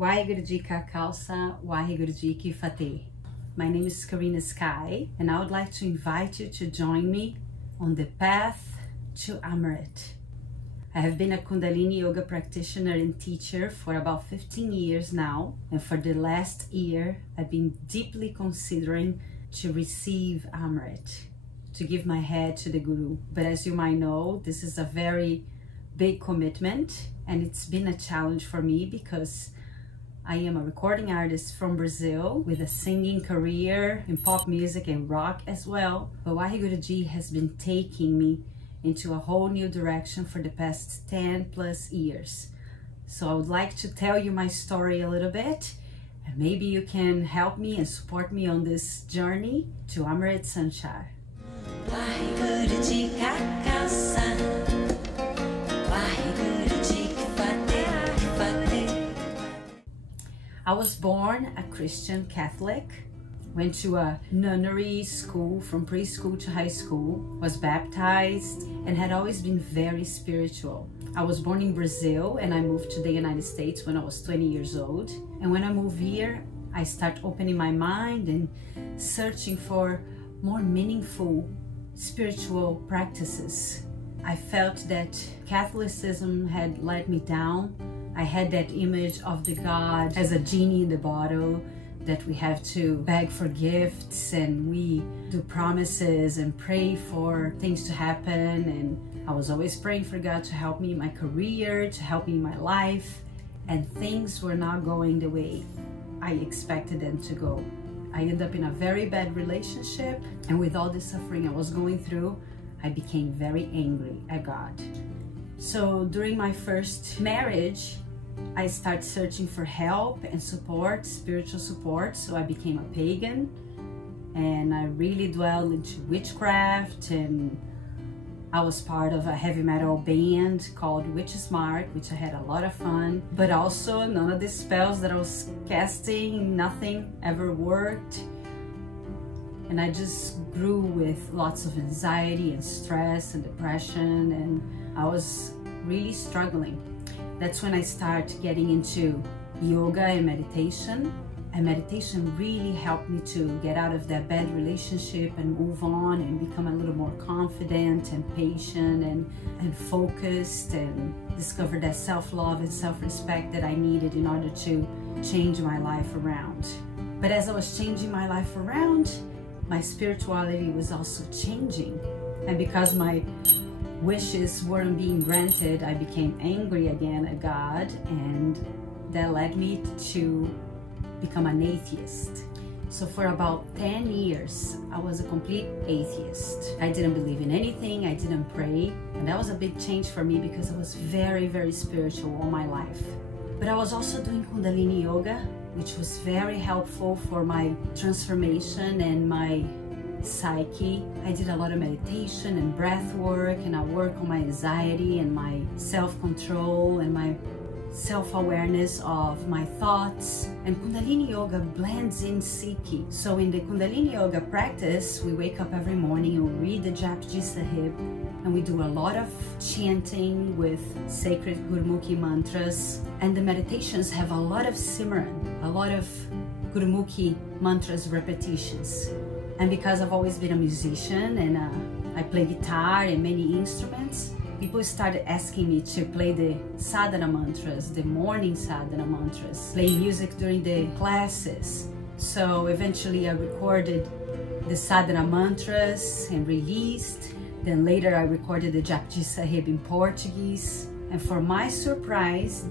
Waheguru Ji ka Khalsa, Waheguru Ji ki Fateh. My name is Karina Sky, and I would like to invite you to join me on the path to Amrit. I have been a Kundalini Yoga practitioner and teacher for about 15 years now, and for the last year I've been deeply considering to receive Amrit, to give my head to the Guru. But as you might know, this is a very big commitment, and it's been a challenge for me because I am a recording artist from Brazil with a singing career in pop music and rock as well. But Waheguru Ji has been taking me into a whole new direction for the past 10 plus years. So I would like to tell you my story a little bit, and maybe you can help me and support me on this journey to Amrit Sanchar. Waheguru Ji ka Khalsa, Waheguru Ji ki Fateh. I was born a Christian Catholic, went to a nunnery school from preschool to high school, was baptized, and had always been very spiritual. I was born in Brazil and I moved to the United States when I was 20 years old. And when I moved here, I started opening my mind and searching for more meaningful spiritual practices. I felt that Catholicism had let me down. I had that image of the God as a genie in the bottle, that we have to beg for gifts and we do promises and pray for things to happen. And I was always praying for God to help me in my career, to help me in my life. And things were not going the way I expected them to go. I ended up in a very bad relationship, and with all the suffering I was going through, I became very angry at God. So during my first marriage, I started searching for help and support, spiritual support. So I became a pagan, and I really dwelled into witchcraft, and I was part of a heavy metal band called Witchcraft, which I had a lot of fun. But also none of the spells that I was casting, nothing ever worked. And I just grew with lots of anxiety and stress and depression, and I was really struggling. That's when I started getting into yoga and meditation. And meditation really helped me to get out of that bad relationship and move on and become a little more confident and patient and focused, and discover that self-love and self-respect that I needed in order to change my life around. But as I was changing my life around, my spirituality was also changing. And because my wishes weren't being granted, I became angry again at God, and that led me to become an atheist. So for about 10 years, I was a complete atheist. I didn't believe in anything, I didn't pray, and that was a big change for me because I was very, very spiritual all my life. But I was also doing Kundalini Yoga, which was very helpful for my transformation and my psyche. I did a lot of meditation and breath work, and I work on my anxiety and my self-control and my self-awareness of my thoughts. And Kundalini Yoga blends in Sikhi. So in the Kundalini Yoga practice, we wake up every morning and we read the Japji Sahib, and we do a lot of chanting with sacred Gurmukhi mantras, and the meditations have a lot of Simran, a lot of Gurmukhi mantras repetitions. And because I've always been a musician and I play guitar and many instruments, people started asking me to play the sadhana mantras, the morning sadhana mantras, play music during the classes. So eventually I recorded the sadhana mantras and released. Then later I recorded the Japji Sahib in Portuguese. And for my surprise,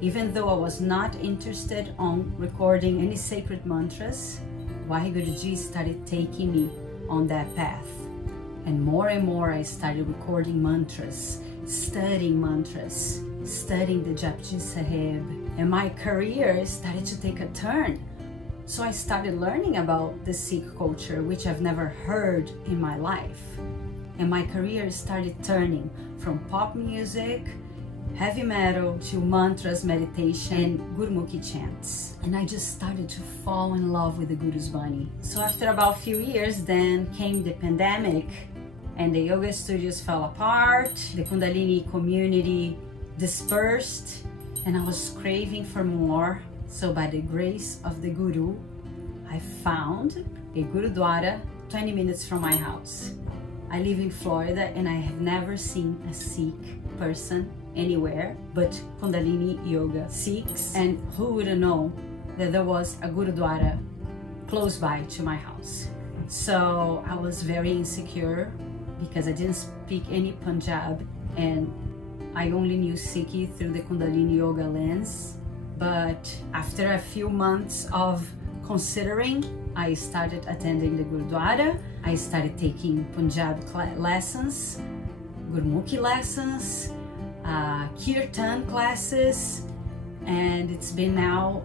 even though I was not interested on recording any sacred mantras, Waheguru Ji started taking me on that path. And more I started recording mantras, studying the Japji Sahib, and my career started to take a turn. So I started learning about the Sikh culture, which I've never heard in my life. And my career started turning from pop music, heavy metal, to mantras, meditation, and Gurmukhi chants. And I just started to fall in love with the Guru's Bani. So after about a few years, then came the pandemic, and the yoga studios fell apart, the Kundalini community dispersed, and I was craving for more So by the grace of the Guru, I found a Gurudwara 20 minutes from my house. I live in Florida and I have never seen a Sikh person anywhere but Kundalini Yoga Sikhs, and who would have known that there was a Gurudwara close by to my house. So I was very insecure because I didn't speak any Punjab and I only knew Sikhi through the Kundalini Yoga lens. But after a few months of considering, I started attending the Gurudwara. I started taking Punjab lessons, Gurmukhi lessons, Kirtan classes, and it's been now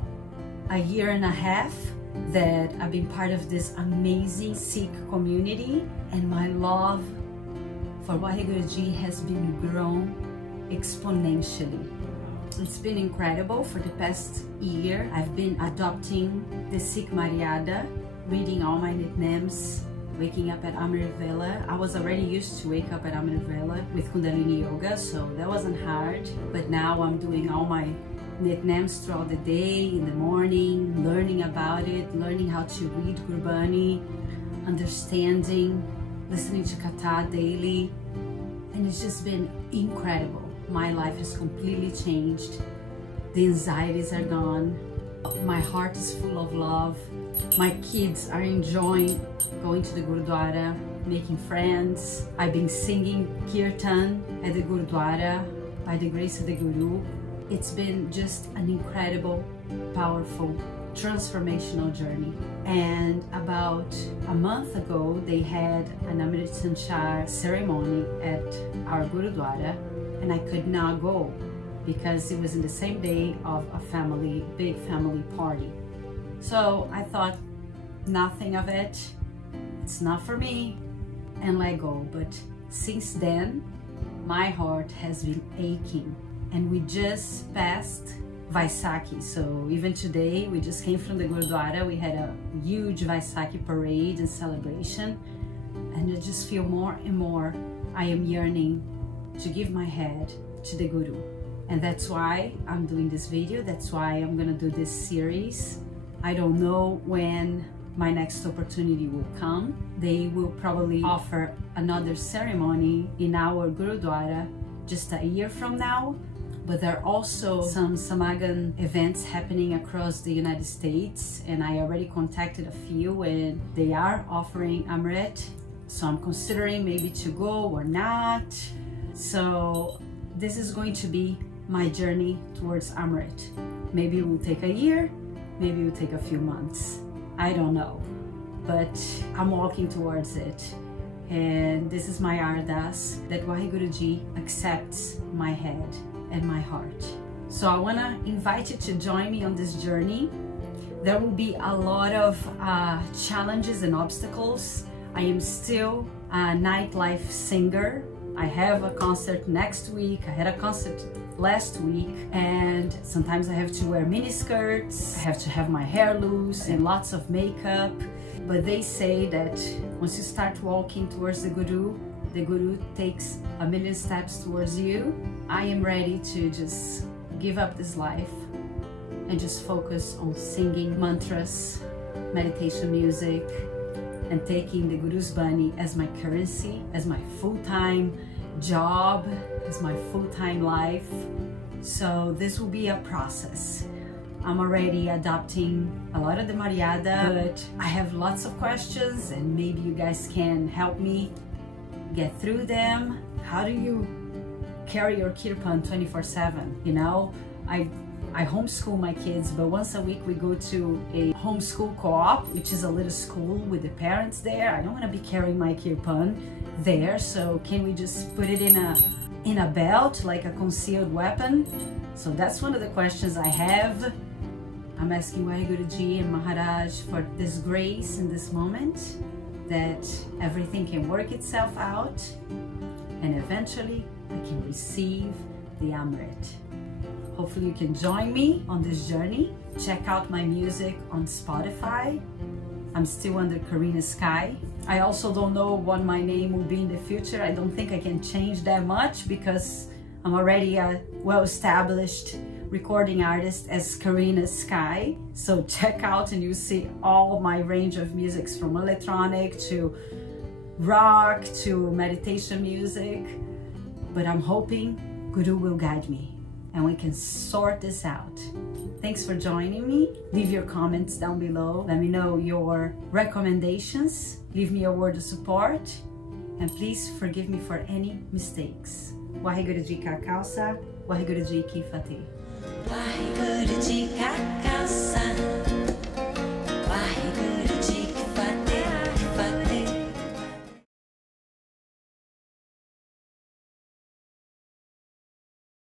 a year and a half that I've been part of this amazing Sikh community, and my love for Waheguru Ji has been grown exponentially. It's been incredible. For the past year, I've been adopting the Sikh Maryada, reading all my nicknames, waking up at Amrit Vela. I was already used to wake up at Amrit Vela with Kundalini Yoga, so that wasn't hard. But now I'm doing all my nicknames throughout the day, in the morning, learning about it, learning how to read Gurbani, understanding, listening to Katha daily, and it's just been incredible. My life has completely changed. The anxieties are gone. My heart is full of love. My kids are enjoying going to the Gurudwara, making friends. I've been singing Kirtan at the Gurudwara by the grace of the Guru. It's been just an incredible, powerful, transformational journey. And about a month ago, they had an Amrit Sanchar ceremony at our Gurudwara, and I could not go because it was in the same day of a big family party. So I thought nothing of it, it's not for me, and let go. But since then, my heart has been aching, and we just passed Vaisakhi. So even today, we just came from the Gurudwara. We had a huge Vaisakhi parade and celebration, and I just feel more and more I am yearning to give my head to the Guru. And that's why I'm doing this video. That's why I'm gonna do this series. I don't know when my next opportunity will come. They will probably offer another ceremony in our Gurudwara just a year from now. But there are also some Samagan events happening across the United States, and I already contacted a few and they are offering Amrit. So I'm considering maybe to go or not. So this is going to be my journey towards Amrit. Maybe it will take a year, maybe it will take a few months. I don't know, but I'm walking towards it. And this is my ardas, that Waheguru Ji accepts my head and my heart. So I want to invite you to join me on this journey. There will be a lot of challenges and obstacles. I am still a nightlife singer. I have a concert next week. I had a concert last week, and sometimes I have to wear mini skirts. I have to have my hair loose and lots of makeup. But they say that once you start walking towards the Guru takes a million steps towards you. I am ready to just give up this life and just focus on singing mantras, meditation music, and taking the Guru's Bani as my currency, as my full-time job, as my full-time life. So this will be a process. I'm already adopting a lot of the Maryada, but I have lots of questions, and maybe you guys can help me get through them. How do you carry your kirpan 24/7? You know, I homeschool my kids, but once a week we go to a homeschool co-op, which is a little school with the parents there. I don't want to be carrying my kirpan there, so can we just put it in a belt, like a concealed weapon? So that's one of the questions I have. I'm asking Waheguru Ji and Maharaj for this grace in this moment, that everything can work itself out, and eventually I can receive the Amrit. Hopefully you can join me on this journey. Check out my music on Spotify. I'm still under Karina Sky. I also don't know what my name will be in the future. I don't think I can change that much because I'm already a well-established recording artist as Karina Sky. So check out and you see all my range of musics, from electronic to rock to meditation music. But I'm hoping Guru will guide me and we can sort this out. Thanks for joining me. Leave your comments down below. Let me know your recommendations. Leave me a word of support. And please forgive me for any mistakes. Waheguru Ji ka Khalsa, Waheguru Ji ki Fateh. Waheguru Ji ka Khalsa.